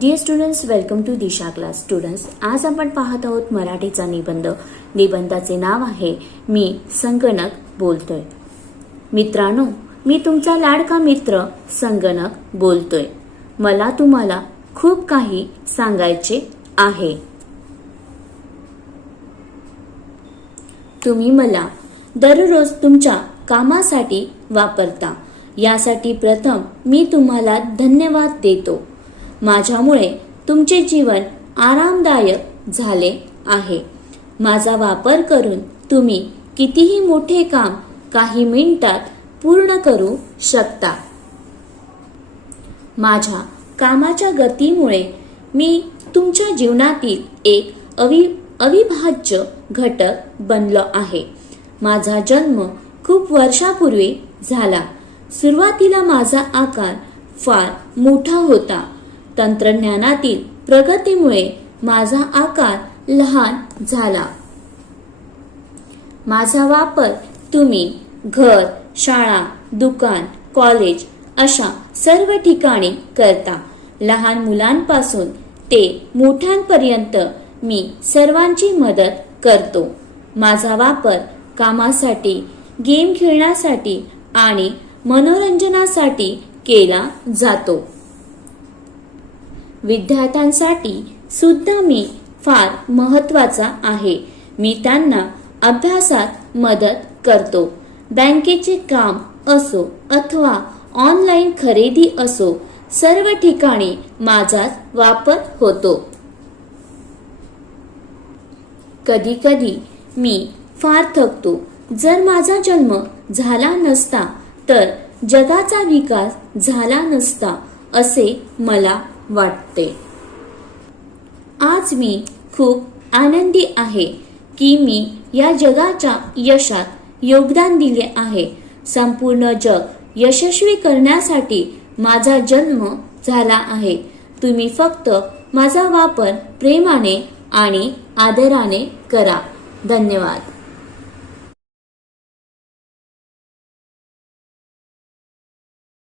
Dear students welcome to Disha class students आज आपण पाहत आहोत मराठीचा निबंध. निबंधाचे नाव आहे मी संगणक बोलतोय. मित्रांनो मी तुमचा लाडका मित्र संगणक बोलतोय. मला तुम्हाला खूप काही सांगायचे आहे. तुम्ही मला दररोज तुमच्या कामासाठी वापरता. यासाठी प्रथम मी तुम्हाला धन्यवाद देतो. माझ्यामुळे तुमचे जीवन आरामदायक झाले आहे. माझा वापर करून तुम्ही कितीही मोठे काम काही मिनिटात पूर्ण करू शकता. माझ्या कामाच्या गतीमुळे मी तुमच्या जीवनातील एक अवि अविभाज्य घटक बनलो आहे. माझा जन्म खूप वर्षापूर्वी झाला. सुरुवातीला माझा आकार फार मोठा होता. तंत्रज्ञानातील प्रगतीमुळे माझा आकार लहान झाला. माझा वापर तुम्ही घर शाळा दुकान कॉलेज अशा सर्व ठिकाणी करता. लहान मुलांपासून ते मोठ्यांपर्यंत मी सर्वांची मदत करतो. माझा वापर कामासाठी गेम खेळण्यासाठी आणि मनोरंजनासाठी केला जातो. विद्यार्थ्यांसाठी सुद्धा मी फार महत्त्वाचा आहे. मी त्यांना अभ्यासात मदत करतो. बँकेचे काम असो अथवा ऑनलाईन खरेदी असो सर्व ठिकाणी माझाच वापर होतो. कधी कधी मी फार थकतो. जर माझा जन्म झाला नसता तर जगाचा विकास झाला नसता असे मला वाटते. आज मी खूप आनंदी आहे की मी या जगाच्या यशात योगदान दिले आहे. संपूर्ण जग यशस्वी करण्यासाठी माझा जन्म झाला आहे. तुम्ही फक्त माझा वापर प्रेमाने आणि आदराने करा. धन्यवाद.